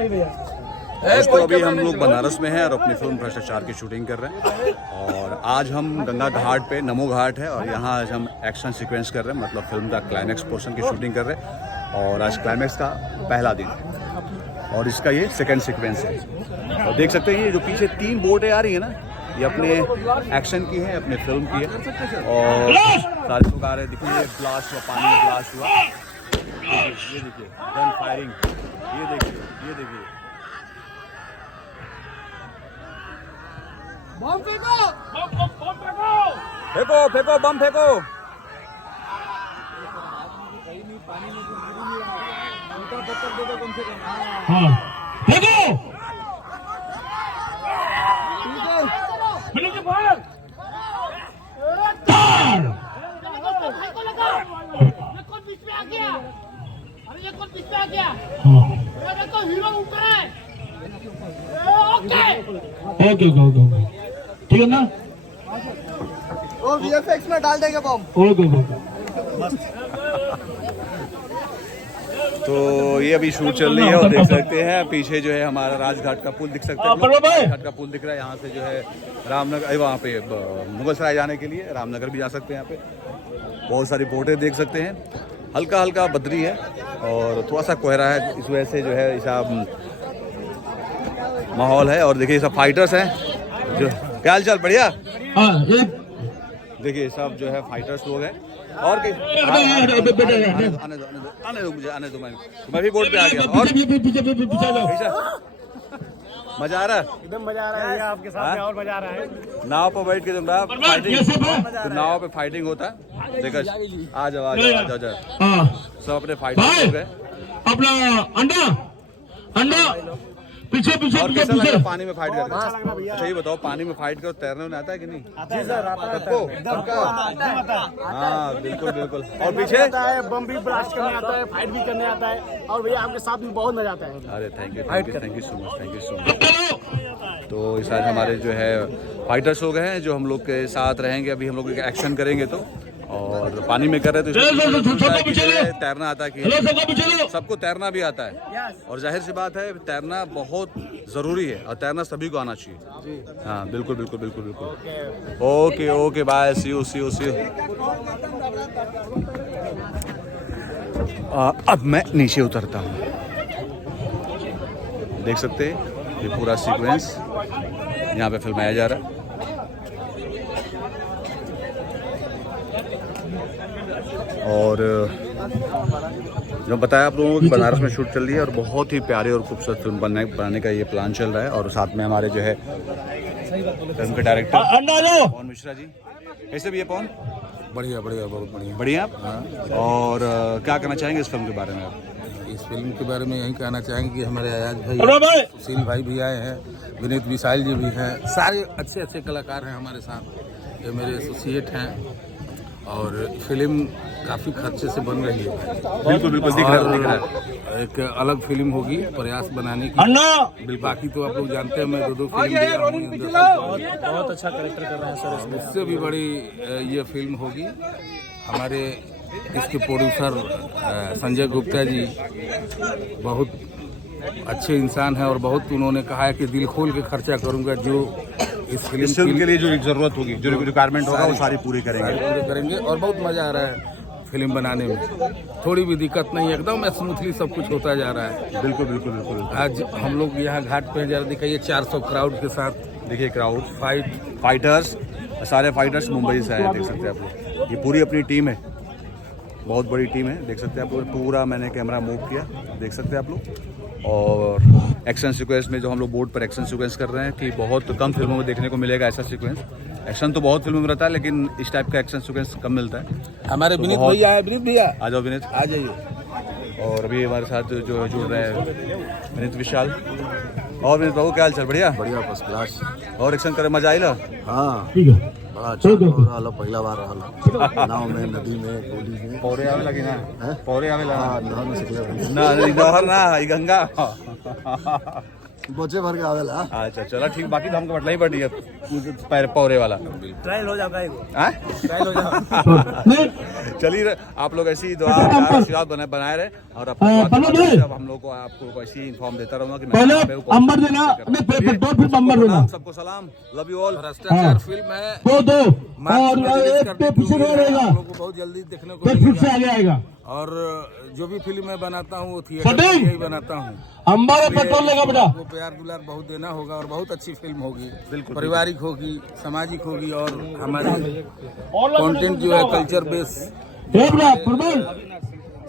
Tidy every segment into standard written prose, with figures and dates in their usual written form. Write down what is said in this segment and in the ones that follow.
दोस्तों अभी हम लोग बनारस में हैं और अपनी फिल्म भ्रष्टाचार की शूटिंग कर रहे हैं और आज हम गंगा घाट पे नमो घाट है और यहाँ आज हम एक्शन सीक्वेंस कर रहे हैं, मतलब फिल्म का क्लाइमैक्स पोर्शन की शूटिंग कर रहे हैं और आज क्लाइमैक्स का पहला दिन है और इसका ये सेकेंड सीक्वेंस है। और देख सकते हैं ये जो पीछे 3 बोटें आ रही है ना, ये अपने एक्शन की है, अपने फिल्म की है और सारे लोग आ रहे हैं। देखिए ब्लास्ट हुआ, पानी में ब्लास्ट हुआ, ये देखिए गन फायरिंग, ये देखिए बम फेंको, फेंको बम फेंको। हाँ फेंको। ये कौन बीच में आ गया? हाँ ये तो हीरो ऊपर है। ओके ठीक है ना। वो वीएफएक्स में डाल देंगे बम। ओके तो ये अभी शूट चल रही है और देख सकते हैं पीछे जो है हमारा राजघाट का पुल दिख सकते हैं, राजघाट का पुल दिख रहा है। यहाँ से जो है रामनगर, वहाँ पे मुगल सराय जाने के लिए रामनगर भी जा सकते हैं। यहाँ पे बहुत सारी बोटें देख सकते हैं, हल्का हल्का बदरी है और थोड़ा सा कोहरा है, इस वजह से जो है ऐसा माहौल है। और देखिए सब फाइटर्स हैं, जो क्या हाल चाल, बढ़िया। देखिए सब जो है फाइटर्स लोग हैं और आने दो मैं भी बोट पे आ गया और मजा आ रहा है, एकदम मजा आ रहा है आपके साथ में और मजा आ रहा है। नाव पर बैठ के तुम फाइटिंग, नाव पे फाइटिंग होता है। देखो आ जाओ सब अपने फाइटर लोग हैं। अपना अंडा पीछे और कैसा लग रहा है पानी में फाइट करके? अच्छा ये बताओ, पानी में फाइट करो, तैरने में आता है कि नहीं? जी सर, सबको। हाँ बिल्कुल। और पीछे आता है, बम भी ब्लास्ट करने आता है, फाइट भी करने आता है और भैया आपके साथ में बहुत मजा आता है। अरे थैंक यू सो मच। तो इस आज हमारे जो है फाइटर्स लोग हैं जो हम लोग के साथ रहेंगे। अभी हम लोग एक्शन करेंगे तो, और पानी में कर रहे तो तैरना आता है कि सबको तैरना भी आता है और जाहिर सी बात है तैरना बहुत ज़रूरी है और तैरना सभी को आना चाहिए। हाँ बिल्कुल। Okay bye, see you. अब मैं नीचे उतरता हूँ। देख सकते हैं ये पूरा सीक्वेंस यहाँ पे फिल्माया जा रहा है और जो बताया आप लोगों को बनारस में शूट चल रही है और बहुत ही प्यारी और खूबसूरत फिल्म बनाने का ये प्लान चल रहा है। और साथ में हमारे जो है फिल्म के डायरेक्टर पवन मिश्रा जी। कैसे भी है पवन? बढ़िया बहुत बढ़िया। और क्या कहना चाहेंगे इस फिल्म के बारे में आप? इस फिल्म के बारे में यही कहना चाहेंगे कि हमारे आयाज भाई, सुशील भाई भी आए हैं, विनीत विशाल जी भी हैं, सारे अच्छे कलाकार हैं हमारे साथ, ये मेरे एसोसिएट हैं और फिल्म काफ़ी खर्चे से बन रही है। बिल्कुल दिख रहा है। एक अलग फिल्म होगी प्रयास बनाने की। बाकी तो आप लोग जानते हैं मैं 2 फिल्म बहुत अच्छा कैरेक्टर कर रहे हैं सर। उससे भी बड़ी ये फिल्म होगी। हमारे इसके प्रोड्यूसर संजय गुप्ता जी बहुत अच्छे इंसान हैं और बहुत उन्होंने कहा है कि दिल खोल के खर्चा करूंगा, जो इस फिल्म के लिए जो जरूरत होगी, जो रिक्वायरमेंट होगा वो सारी पूरी करेंगे और बहुत मजा आ रहा है फिल्म बनाने में। थोड़ी भी दिक्कत नहीं, एकदम स्मूथली सब कुछ होता जा रहा है। बिल्कुल। आज हम लोग यहाँ घाट पे जरा दिखाइए 400 क्राउड के साथ। देखिए क्राउड फाइटर्स, सारे फाइटर्स मुंबई से आए, देख सकते हैं आप लोग। ये पूरी अपनी टीम है, बहुत बड़ी टीम है, देख सकते हैं आप लोग। पूरा मैंने कैमरा मूव किया, देख सकते हैं आप लोग। और एक्शन सीक्वेंस में जो हम लोग बोर्ड पर एक्शन सीक्वेंस कर रहे हैं कि बहुत कम फिल्मों में देखने को मिलेगा ऐसा सीक्वेंस। एक्शन तो बहुत फिल्मों में रहता है लेकिन इस टाइप का एक्शन सीक्वेंस कम मिलता है। हमारे विनीत भैया है, विनीत भैया आ जाओ, विनीत आ जाइए। और अभी हमारे साथ जो जुड़ रहे हैं विनीत विशाल। और विनीत बाबू क्या हाल चाल? बढ़िया फर्स्ट क्लास। और एक्शन करे मजा आइला? हाँ ठीक है। बड़ा अच्छा रहा, पहला बार रहा नाव में, नदी में, गोली में। पौरे आवेला कि ना? पौरे आवेला नहर में सिखले ना, नहर ना, गंगा। बोचे भर के आवेला अच्छा चलो ठीक, बाकी तो हमको बटला ही पड़ी है पैर पौरे वाला। ट्रायल हो जाएगा हाँ? ट्रायल हो जाएगा। चलिए आप लोग ऐसी दुआ प्यार आशीर्वाद बनाए रहे और अब हम लोग को आपको ऐसी इन्फॉर्म देता रहूंगा कि पहले मैं अंबर देना, नहीं पेट्रोल फिर अंबर देना। सबको सलाम, लव यू ऑल। भ्रष्टाचार फिल्म है, वो दो मार्च में और रिलीज एक करने पे की पीछे उम्मीद है, रहेगा, आप लोगों को बहुत जल्दी देखने को फिर से मिलेगा। आगे आएगा। और जो भी फिल्म मैं बनाता हूँ वो थिएटर शूटिंग? में यही बनाता हूँ। अंबर और पेट्रोल लेगा बेटा। आपको प्यार दुलार बहुत देना होगा और बहुत अच्छी फिल्म होगी, बिल्कुल पारिवारिक होगी, सामाजिक होगी और हमारे कंटेंट जो है कल्चर बेस एक मिनट प्रबल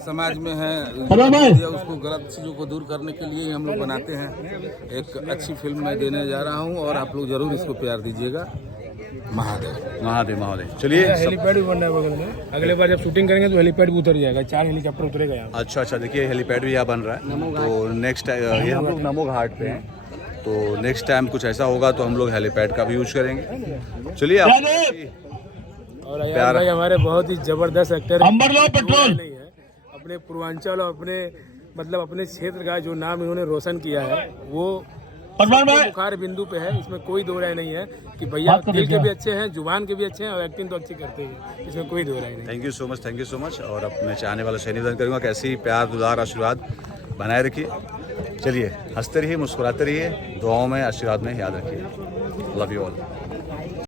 समाज में है, हेलो भाई। या उसको गलत चीजों को दूर करने के लिए ही हम लोग बनाते हैं। एक अच्छी फिल्म मैं देने जा रहा हूँ और आप लोग जरूर इसको प्यार दीजिएगा। महादेव महादेव महादेव। चलिए हेलीपैड भी बनना है बगल में, अगले बार जब शूटिंग करेंगे तो हेलीपैड भी उतर जाएगा, 4 हेलीकॉप्टर उतरेगा यहाँ। अच्छा अच्छा, देखिए हेलीपैड भी यहाँ बन रहा है। तो नेक्स्ट ये हम लोग नमो घाट पे हैं, तो नेक्स्ट टाइम कुछ ऐसा होगा तो हम लोग हेलीपैड का भी यूज करेंगे। चलिए आप और यार भाई हमारे बहुत ही जबरदस्त एक्टर अंबर लो पेट्रोल। नहीं है, अपने पूर्वांचल और अपने मतलब अपने क्षेत्र का जो नाम इन्होंने रोशन किया है वो बुखार बिंदु पे है। इसमें कोई दो राय नहीं है कि भैया दिल के भी अच्छे हैं, जुबान के भी अच्छे हैं और एक्टिंग तो अच्छी करते हैं, इसमें कोई दो राय नहीं। Thank you so much. और अपने चाहने वालों से निवेदन करूँगा कि ऐसे ही प्यार दुलार आशीर्वाद बनाए रखिए। चलिए हंसते रहिए, मुस्कुराते रहिए, दुआओं में आशीर्वाद में याद रखिए। Love you all.